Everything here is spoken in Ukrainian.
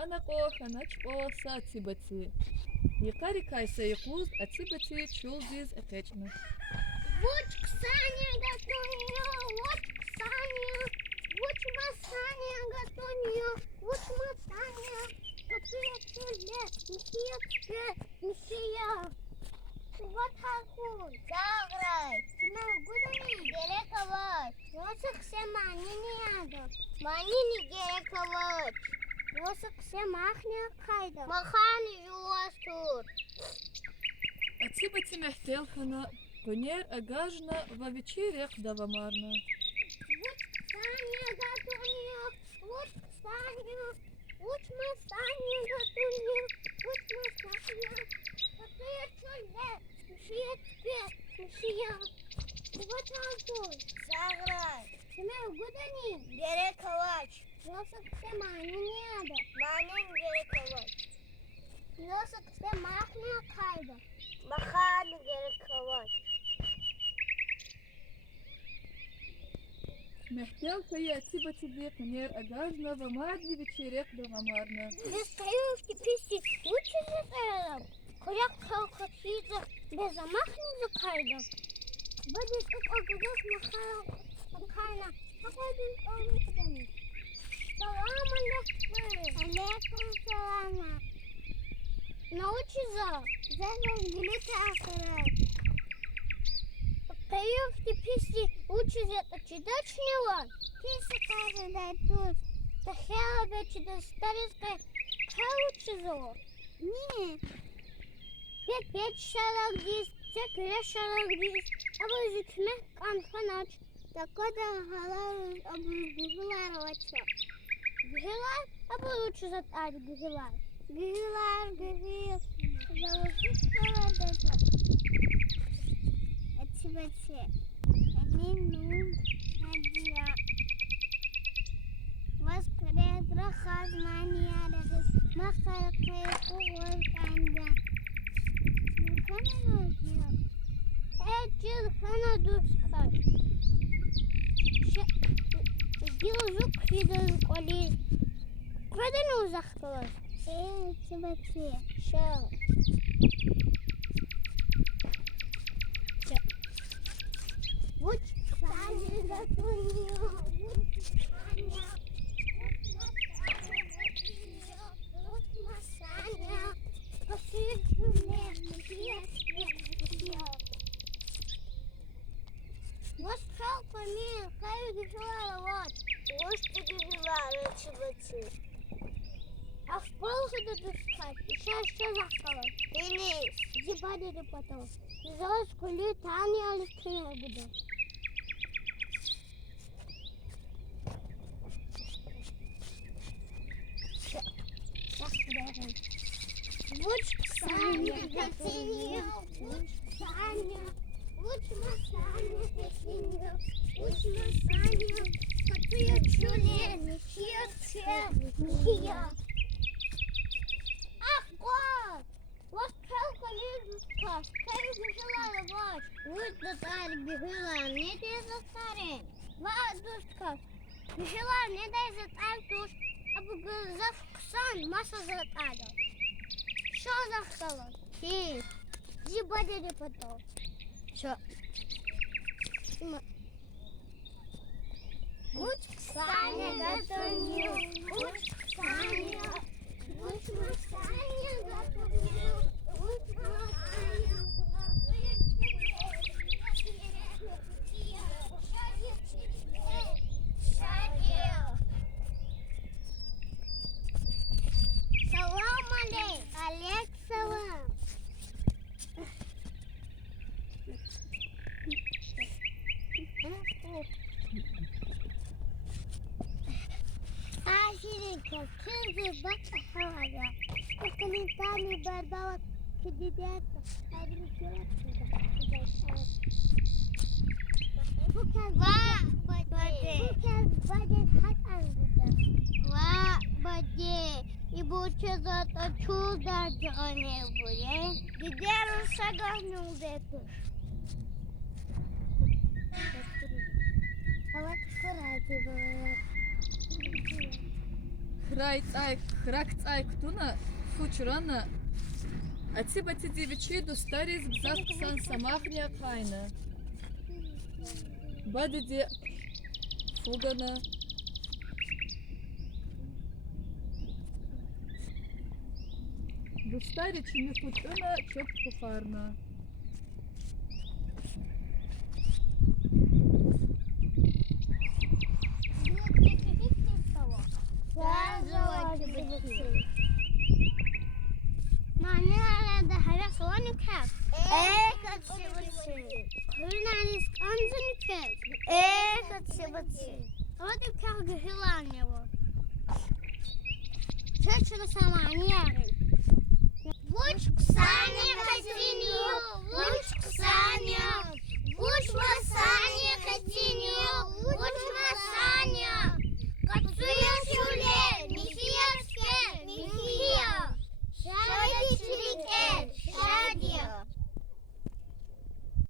Ханako, Hanachpo, Satsibati. Якарикайся якуз, а цибати чулдіз екечна. Вот Ксания готовила, вот Ксания, вот Масания готовила, вот Масания. Какие чудо, Михия. Вот какой. Заграй. На гудами герековать. Вот все мани не надо. Мани не герековать. Вот все махня кайда. Махани жуастур. А цибати мехтелхана, понер агажна во вечерях давамарна. Вот Ксания готовила, вот Ксания, вот Масания готовила, вот Масания. Какие чудо, Михия теперь, Михия. Вот какой. Заграй. Сына гудами герековать. Вот все мани не надо. Мани герековать. Вот все махня кайда. Махани герековать. Мехтелха я цибати бе понер агажна во мадни вечерях давамарна. Достаёшки писи лучше за Коляк какие-то безамахни закайда. Будет как огурок махайна. Какой день он? Салам алейкум. Алейкум салам. Научиться. Зайдем в геликаторы. Таёвки писи лучше за чудачнего. Писи каждый дай тут. Тахела бечи до старицкой каучизо. Не. Пять шалак дис, цекре шалак дис. Абы зикме канханач. Такода халал абы гилар вачо. Гилар? Абы лучше затать гилар. Гилар, гилар. Заложить это. Отсебаться. Они надя. Воскрес раха знания рахис. Махалкая кугол канда. Хана назья. Эчил хана дускаш. Гилзук фидел колис. Куда не узахталась? Отсебаться. Шал. Вот Саня готовила, вот Саня, вот Масаня, вот шалка мир, каю бежала вот. Вот ты бежала, чебати. А в полгода дышать, сейчас что захотелось? Денис, зибади до потом. Зараз коли Таня листина буде. Вот Саня готовила, вот Саня, вот Масаня готовила, вот Масаня, какие чудо, Михия. Ах, год! Вот шелка лежушка, каю бежала ваш. Вот татар бежала, не дай за старе. Вадушка, бежала, не дай за тартуш, а за ксан, маса за тада. Что захтала? Ты, зибади не потом. Что? Вот Саня готовил, вот Саня. Вот Масаня готовила, вот Масаня. Салам алейк. Алейк салам. Аширика, кызы бака хавага. Комментами барбала кидидета. И больше зато чудо не будет. Где шагнул это? А вот курати бывает. край цай, крак цай ктуна, фучрана. А ці баці дівчі до старі з бзак самахня кайна. Бадиді фугана. До старі чи не футуна, чоп кухарна. Mami herhalde hele soğanı kes. Kaçıbıçı. Hırnanis kanzını kes. Kaçıbıçı. Hadi kahve hılan ne var? Çeçili samanı yarın. Vuç kusanya kaçınıyor. Vuç kusanya. Vuç